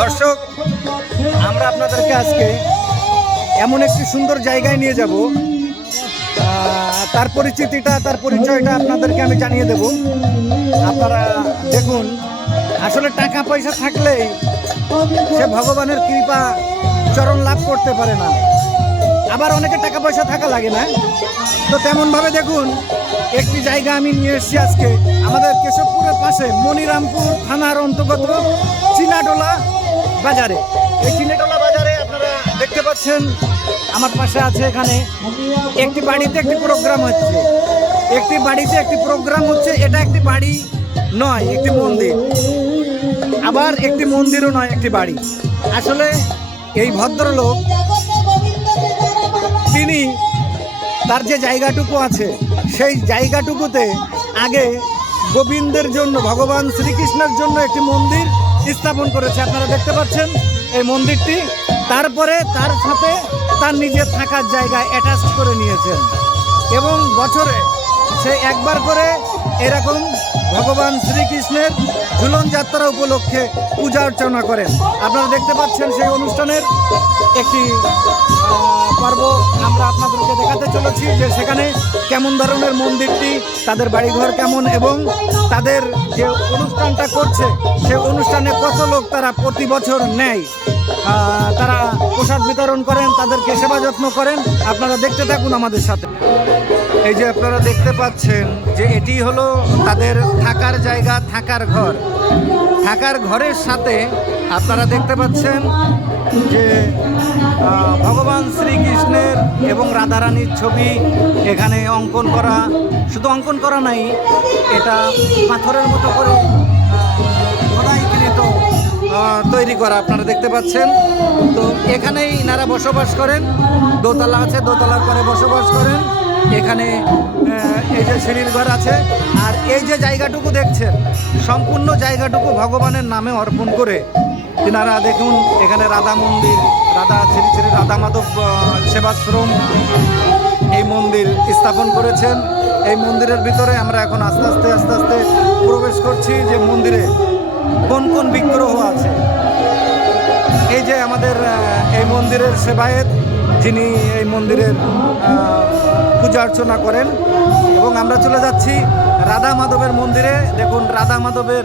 দর্শক, আমরা আপনাদেরকে আজকে এমন একটি সুন্দর জায়গায় নিয়ে যাব। তার পরিচিতিটা, তার পরিচয়টা আপনাদেরকে আমি জানিয়ে দেব। আপনারা দেখুন, আসলে টাকা পয়সা থাকলেই সে ভগবানের কৃপা চরণ লাভ করতে পারে না। আবার অনেকে টাকা পয়সা থাকা লাগে না। তো তেমনভাবে দেখুন, একটি জায়গা আমি নিয়ে এসেছি আজকে। আমাদের কেশবপুরের পাশে মনিরামপুর থানার অন্তর্গত চিনাটোলা বাজারে। এই চিনাটোলা বাজারে আপনারা দেখতে পাচ্ছেন, আমার পাশে আছে এখানে একটি বাড়িতে একটি প্রোগ্রাম হচ্ছে। একটি বাড়িতে একটি প্রোগ্রাম হচ্ছে, এটা একটি বাড়ি নয়, একটি মন্দির। আবার একটি মন্দিরও নয়, একটি বাড়ি। আসলে এই ভদ্রলোক, তিনি তার যে জায়গাটুকু আছে, সেই জায়গাটুকুতে আগে গোবিন্দের জন্য, ভগবান শ্রীকৃষ্ণের জন্য একটি মন্দির স্থাপন করেছে, আপনারা দেখতে পাচ্ছেন এই মন্দিরটি। তারপরে তার সাথে তার নিজের থাকার জায়গায় অ্যাটাচ করে নিয়েছেন। এবং বছরে সে একবার করে এরকম ভগবান শ্রীকৃষ্ণের ঝুলন যাত্রা উপলক্ষে পূজা অর্চনা করেন। আপনারা দেখতে পাচ্ছেন সেই অনুষ্ঠানের একটি পর্ব আমরা আপনাদেরকে দেখাতে চলেছি যে সেখানে কেমন ধরনের মন্দিরটি, তাদের বাড়িঘর কেমন এবং তাদের যে অনুষ্ঠানটা করছে, সে অনুষ্ঠানে কত লোক তারা প্রতি বছর নেয়? তারা প্রসাদ বিতরণ করেন, তাদেরকে সেবা যত্ন করেন। আপনারা দেখতে থাকুন আমাদের সাথে। এই যে আপনারা দেখতে পাচ্ছেন যে এটি হলো তাদের থাকার জায়গা, থাকার ঘর। থাকার ঘরের সাথে আপনারা দেখতে পাচ্ছেন যে ভগবান শ্রীকৃষ্ণের এবং রাধারানীর ছবি এখানে অঙ্কন করা, শুধু অঙ্কন করা নাই, এটা পাথরের মতো করে তৈরি করা আপনারা দেখতে পাচ্ছেন। তো এখানেই ইনারা বসবাস করেন, দোতলা আছে, দোতলার পরে বসবাস করেন। এখানে এই যে সিঁড়ির ঘর আছে। আর এই যে জায়গাটুকু দেখছেন, সম্পূর্ণ জায়গাটুকু ভগবানের নামে অর্পণ করে তিনারা দেখুন, এখানে রাধা মন্দির, রাধা, শ্রী শ্রী রাধা মাধব সেবাশ্রম, এই মন্দির স্থাপন করেছেন। এই মন্দিরের ভিতরে আমরা এখন আস্তে আস্তে আস্তে আস্তে প্রবেশ করছি যে মন্দিরে কোন কোন বিগ্রহ আছে। এই যে আমাদের এই মন্দিরের সেবায়েত যিনি এই মন্দিরের পূজা অর্চনা করেন এবং আমরা চলে যাচ্ছি রাধা মাধবের মন্দিরে। দেখুন রাধা মাধবের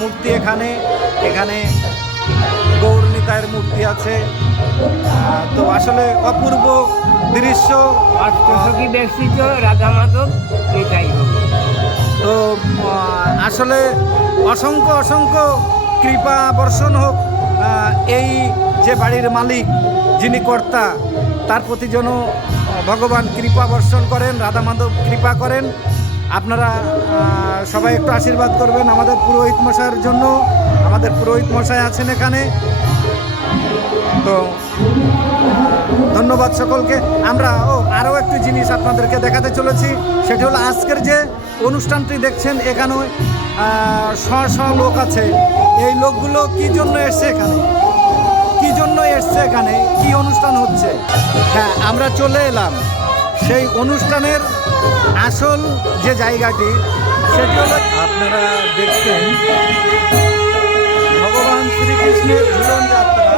মূর্তি এখানে। এখানে গৌরনীতায়ের মূর্তি আছে। তো আসলে অপূর্ব দৃশ্য। ব্যক্তিত রাধা মাধব তো আসলে অসংখ্য অসংখ্য কৃপা বর্ষণ হোক এই যে বাড়ির মালিক যিনি কর্তা, তার প্রতি যেন ভগবান কৃপা বর্ষণ করেন, রাধা মাধব কৃপা করেন। আপনারা সবাই একটু আশীর্বাদ করবেন আমাদের পুরোহিত মশাইয়ের জন্য। আমাদের পুরোহিত মশাই আছেন এখানে। তো, ধন্যবাদ সকলকে। আমরা, ও, আরও একটি জিনিস আপনাদেরকে দেখাতে চলেছি। সেটি হলো আজকের যে অনুষ্ঠানটি দেখছেন এখানে শ শ লোক আছে। এই লোকগুলো কি জন্য এসছে এখানে? এসছে এখানে, কি অনুষ্ঠান হচ্ছে? হ্যাঁ আমরা চলে এলাম। সেই অনুষ্ঠানের আসল যে জায়গাটি, সেটি হলো আপনারা দেখছেন ভগবান শ্রীকৃষ্ণের ঝুলন যাত্রা।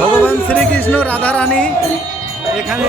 ভগবান শ্রীকৃষ্ণ রাধারানী এখানে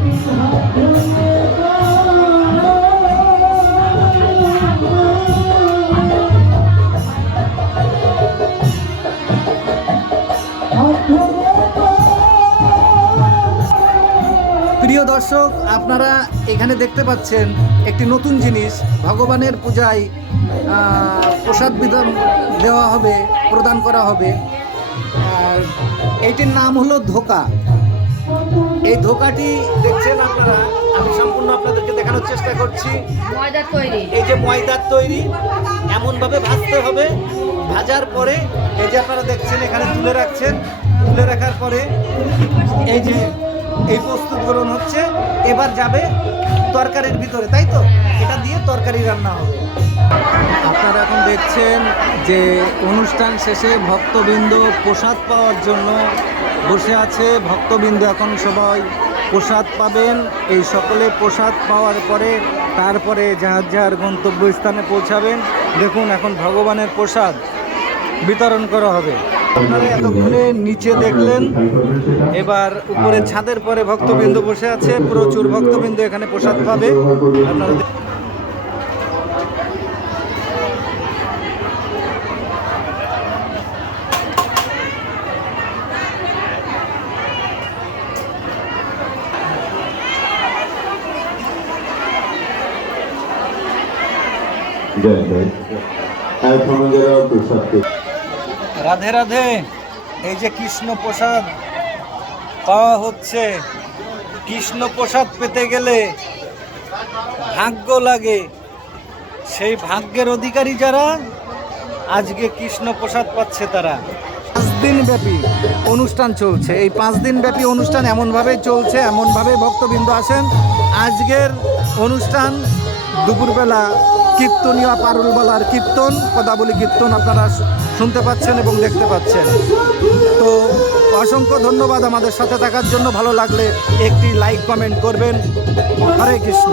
প্রিয় দর্শক আপনারা এখানে দেখতে পাচ্ছেন একটি নতুন জিনিস। ভগবানের পূজায় প্রসাদ বিধান দেওয়া হবে প্রদান করা হবে। আর এইটির নাম হলো ধোকা। এই ধোকাটি দেখছেন আপনারা? আমি সম্পূর্ণ আপনাদেরকে দেখানোর চেষ্টা করছি। ময়দা তৈরি। এই যে ময়দার তৈরি এমনভাবে ভাজতে হবে। ভাজার পরে এই যে আপনারা দেখছেন এখানে তুলে রাখছেন। তুলে রাখার পরে এই যে এই প্রস্তুত গ্রহণ হচ্ছে, এবার যাবে তরকারির ভিতরে, তাই তো? এটা দিয়ে তরকারি রান্না হবে। আপনারা এখন দেখছেন যে অনুষ্ঠান শেষে ভক্তবৃন্দ প্রসাদ পাওয়ার জন্য বসে আছে। ভক্তবৃন্দ এখন সবাই প্রসাদ পাবেন। এই সকলে প্রসাদ পাওয়ার পরে তারপরে যাহার যার গন্তব্যস্থানে পৌঁছাবেন। দেখুন, এখন ভগবানের প্রসাদ বিতরণ করা হবে। আপনারা এতক্ষণে নিচে দেখলেন। এবার উপরে ছাদের পরে ভক্তবৃন্দ বসে আছে। প্রচুর ভক্তবৃন্দ এখানে প্রসাদ পাবে। আপনারা দেখ- জয় জয় এখন যারা প্রসাদ পেয়ে রাধে রাধে। এই যে কৃষ্ণ প্রসাদ পাওয়া হচ্ছে কৃষ্ণ প্রসাদ পেতে গেলে ভাগ্য লাগে। সেই ভাগ্যের অধিকারী যারা, আজকে কৃষ্ণ প্রসাদ পাচ্ছে তারা। পাঁচ দিন ব্যাপী অনুষ্ঠান চলছে। এই পাঁচ দিন ব্যাপী অনুষ্ঠান এমনভাবে চলছে এমনভাবে ভক্তবৃন্দ আসেন। আজকের অনুষ্ঠান দুপুরবেলা কীর্তনীয় পারুলবেলার কীর্তন, পদাবলী কীর্তন আপনারা শুনতে পাচ্ছেন এবং দেখতে পাচ্ছেন। তো অসংখ্য ধন্যবাদ আমাদের সাথে থাকার জন্য। ভালো লাগলে একটি লাইক কমেন্ট করবেন। হরে কৃষ্ণ।